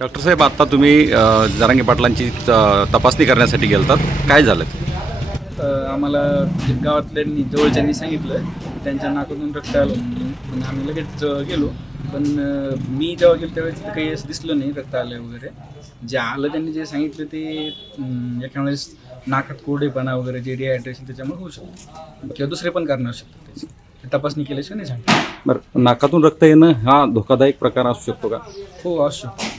Doctor साहेब, आता तुम्ही जरांगे पाटलांची तपासणी करण्यासाठी गेलतात, काय झालं? आम्हाला गावातल्यांनी जवळच्यांनी सांगितलं की त्यांच्या नाकातून रक्त आलं म्हणून. पण आम्ही लगेच गेलो. पण मी जेव्हा गेलो त्यावेळेस काही असं दिसलं नाही रक्त आलं वगैरे. जे आलं त्यांनी जे सांगितलं ते एका वेळेस नाकात कोरडेपणा वगैरे जे डिहायड्रेशन त्याच्यामुळे होऊ शकतं किंवा दुसरे पण कारण असू शकतं. त्याची तपासणी केल्याशिवाय नाही सांगतो. बरं, नाकातून रक्त येणं हा धोकादायक प्रकार असू शकतो का? हो, असू शकतो.